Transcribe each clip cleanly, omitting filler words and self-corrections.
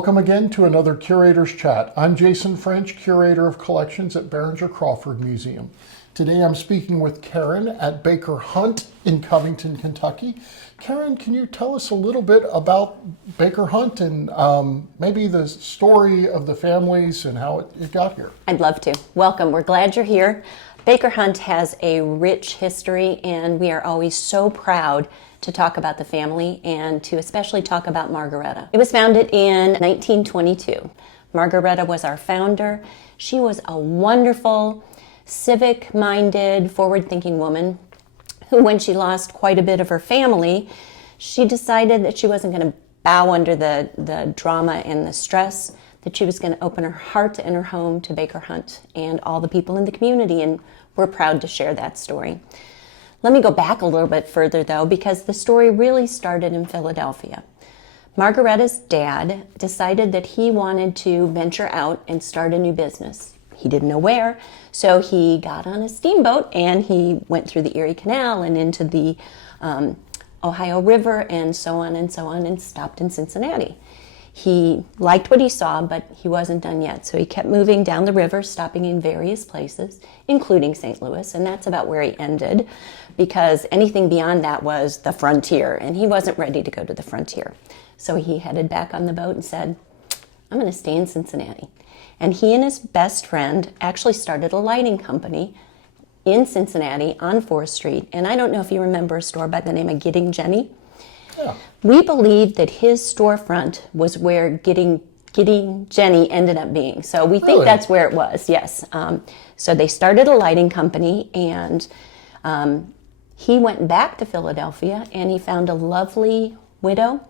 Welcome again to another Curator's Chat. I'm Jason French, Curator of Collections at Behringer-Crawford Museum. Today I'm speaking with Karen at Baker Hunt in Covington, Kentucky. Karen, can you tell us a little bit about Baker Hunt and maybe the story of the families and how it got here? I'd love to. Welcome. We're glad you're here. Baker Hunt has a rich history, and we are always so proud to talk about the family and to especially talk about Margaretta. It was founded in 1922. Margaretta was our founder. She was a wonderful, civic-minded, forward-thinking woman who, when she lost quite a bit of her family, she decided that she wasn't going to bow under the drama and the stress, that she was going to open her heart and her home to Baker Hunt and all the people in the community, and we're proud to share that story. Let me go back a little bit further, though, because the story really started in Philadelphia. Margaretta's dad decided that he wanted to venture out and start a new business. He didn't know where, so he got on a steamboat and he went through the Erie Canal and into the Ohio River and so on and stopped in Cincinnati. He liked what he saw, but he wasn't done yet, so he kept moving down the river, stopping in various places, including St. Louis, and that's about where he ended, because anything beyond that was the frontier, and he wasn't ready to go to the frontier. So he headed back on the boat and said, I'm going to stay in Cincinnati. And he and his best friend actually started a lighting company in Cincinnati on 4th Street, and I don't know if you remember a store by the name of Getting Jenny. Yeah. We believe that his storefront was where Getting Jenny ended up being. So we think that's where it was, yes. So they started a lighting company, and he went back to Philadelphia, and he found a lovely widow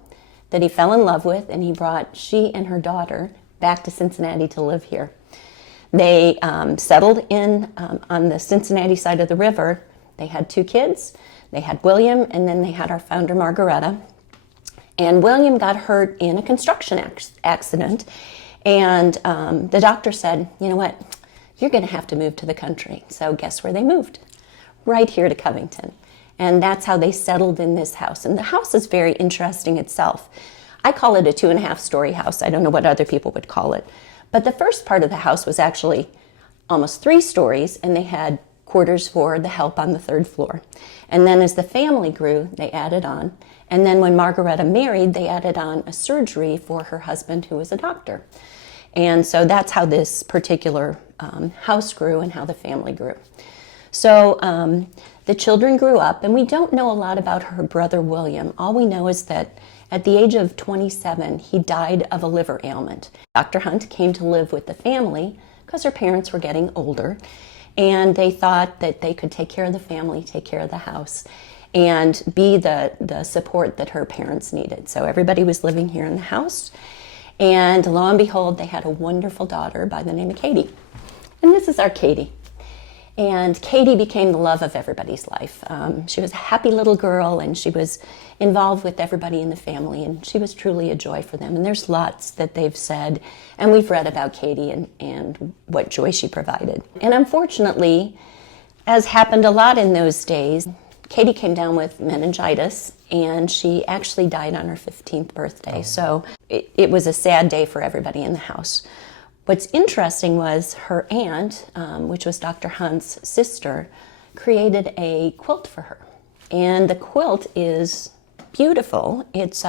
that he fell in love with, and he brought she and her daughter back to Cincinnati to live here. They settled in on the Cincinnati side of the river. They had 2 kids. They had William, and then they had our founder, Margaretta. And William got hurt in a construction accident, and the doctor said, you know what, you're going to have to move to the country. So guess where they moved? Right here to Covington. And that's how they settled in this house. And the house is very interesting itself. I call it a 2.5-story house. I don't know what other people would call it. But the first part of the house was actually almost 3 stories, and they had quarters for the help on the 3rd floor. And then as the family grew, they added on. And then when Margaretta married, they added on a surgery for her husband, who was a doctor. And so that's how this particular house grew and how the family grew. So the children grew up, and we don't know a lot about her brother, William. All we know is that at the age of 27, he died of a liver ailment. Dr. Hunt came to live with the family because her parents were getting older, and they thought that they could take care of the family, take care of the house, and be the support that her parents needed. So everybody was living here in the house, and lo and behold, they had a wonderful daughter by the name of Katie. And this is our Katie. And Katie became the love of everybody's life. She was a happy little girl, and she was involved with everybody in the family, and she was truly a joy for them. And there's lots that they've said, and we've read about Katie and what joy she provided. And unfortunately, as happened a lot in those days, Katie came down with meningitis, and she actually died on her 15th birthday. So it was a sad day for everybody in the house. What's interesting was her aunt, which was Dr. Hunt's sister, created a quilt for her. And the quilt is beautiful. It's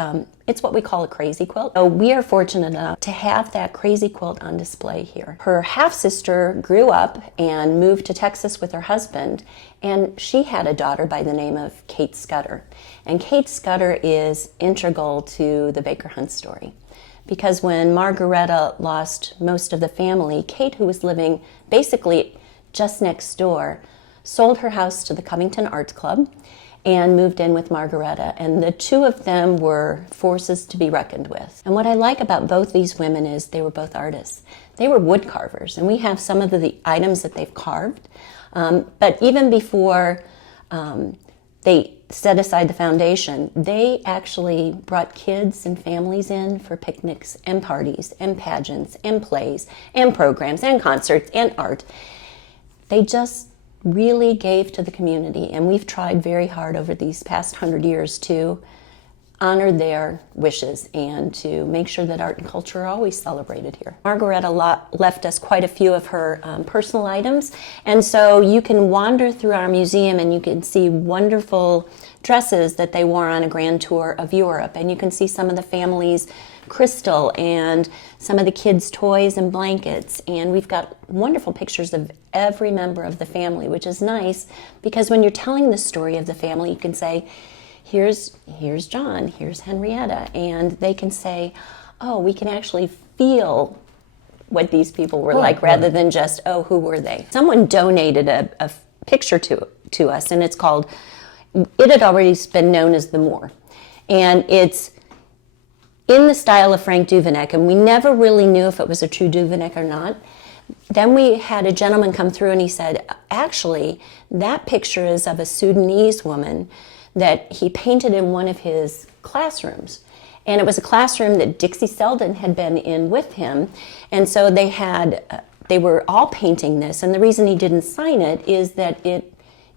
what we call a crazy quilt. So we are fortunate enough to have that crazy quilt on display here. Her half-sister grew up and moved to Texas with her husband, and she had a daughter by the name of Kate Scudder. And Kate Scudder is integral to the Baker Hunt story. Because when Margaretta lost most of the family, Kate, who was living basically just next door, sold her house to the Covington Arts Club and moved in with Margaretta. And the 2 of them were forces to be reckoned with. And what I like about both these women is they were both artists. They were wood carvers, and we have some of the items that they've carved. But even before they set aside the foundation, they actually brought kids and families in for picnics and parties and pageants and plays and programs and concerts and art. They just really gave to the community, and we've tried very hard over these past 100 years to honor their wishes and to make sure that art and culture are always celebrated here. Margaretta left us quite a few of her personal items, and so you can wander through our museum and you can see wonderful dresses that they wore on a grand tour of Europe, and you can see some of the family's crystal and some of the kids' toys and blankets, and we've got wonderful pictures of every member of the family, which is nice because when you're telling the story of the family, you can say, here's John, here's Henrietta, and they can say, oh, we can actually feel what these people were like rather than just, oh, who were they? Someone donated a picture to us, and it's called, it had already been known as the Moor, and it's in the style of Frank Duveneck, and we never really knew if it was a true Duveneck or not. Then we had a gentleman come through and he said, actually, that picture is of a Sudanese woman that he painted in one of his classrooms. And it was a classroom that Dixie Selden had been in with him. And so they were all painting this. And the reason he didn't sign it is that it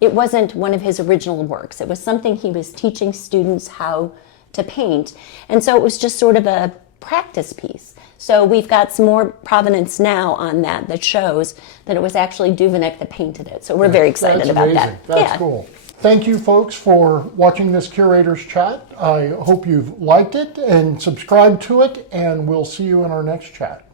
wasn't one of his original works. It was something he was teaching students how to paint. And so it was just sort of a practice piece. So we've got some more provenance now on that shows that it was actually Duveneck that painted it. So we're very excited about that. That's cool. Thank you, folks, for watching this Curator's Chat. I hope you've liked it and subscribed to it, and we'll see you in our next chat.